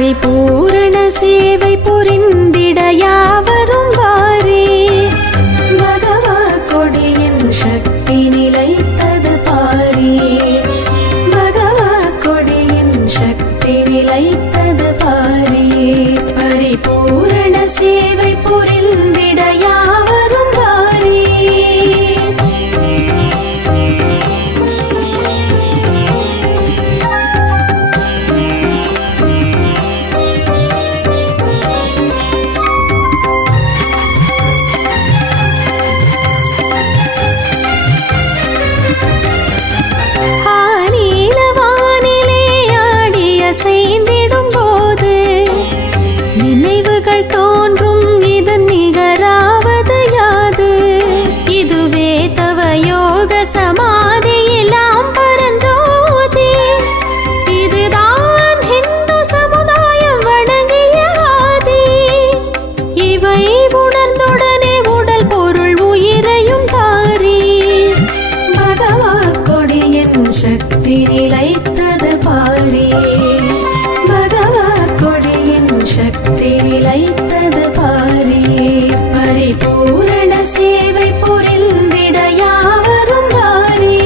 பரிபூரண சேவை புரிந்திட யாவரும் வாரே. பகவா கொடியின் சக்தி நிலைத்தது பாரே. பகவா கொடியின் சக்தி நிலைத்தது பாரே. பரிபூரண சேவை புரிந்திட யாவரும் வாரே. செய்திடும் போது நினைவுகள் தோன்றும் இதன் நிகராவது யாது? இதுவே தவ யோக சமாதியிலாம் பரஞ்சோதி. இதுதான் ஹிந்து சமுதாயம் வணங்கிய ஆதி. இவை உணர்ந்துடனே உடல் பொருள் உயிரையும் தாரி. பகவா கொடியின் சக்தி நிலைத்தது பாரே. சக்தி நிலைத்தது பாரே. பரிபூரண சேவை புரிந்திட யாவரும் வாரே.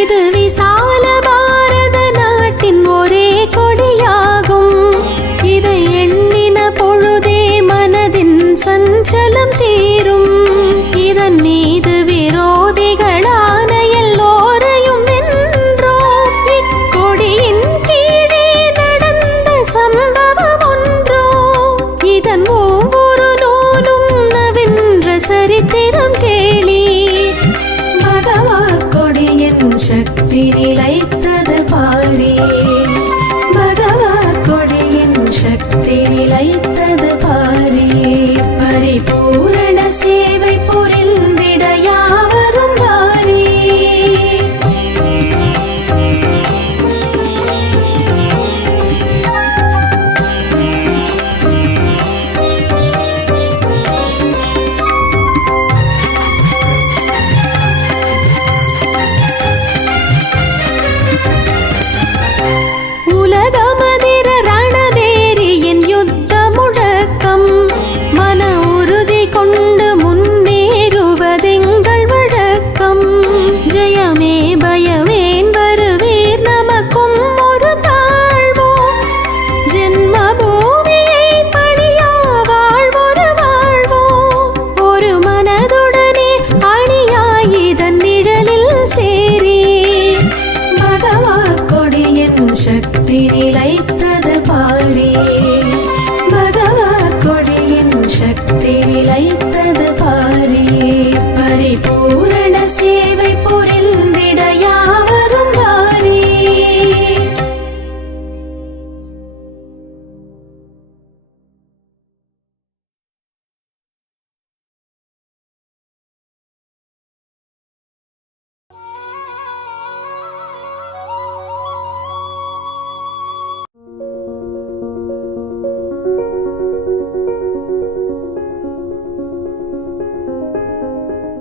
இது விசால பாரத நாட்டின் ஒரே கொடியாகும். இதை எண்ணின பொழுதே மனதின் சஞ்சலம் தீரும். இதன் மீது விரோதிகளான எல்லோரையும் வென்றோம். இக்கொடியின் கீழே நடந்த சம்பவம் ஒன்றோ. இதன் ஒவ்வொரு நூலும் நவென்ற சரித்திரம் கேளி. பகவா கொடியின் சக்தி நிலைத்தது பாரே. பகவா கொடியின் சக்தி நிலைத்தது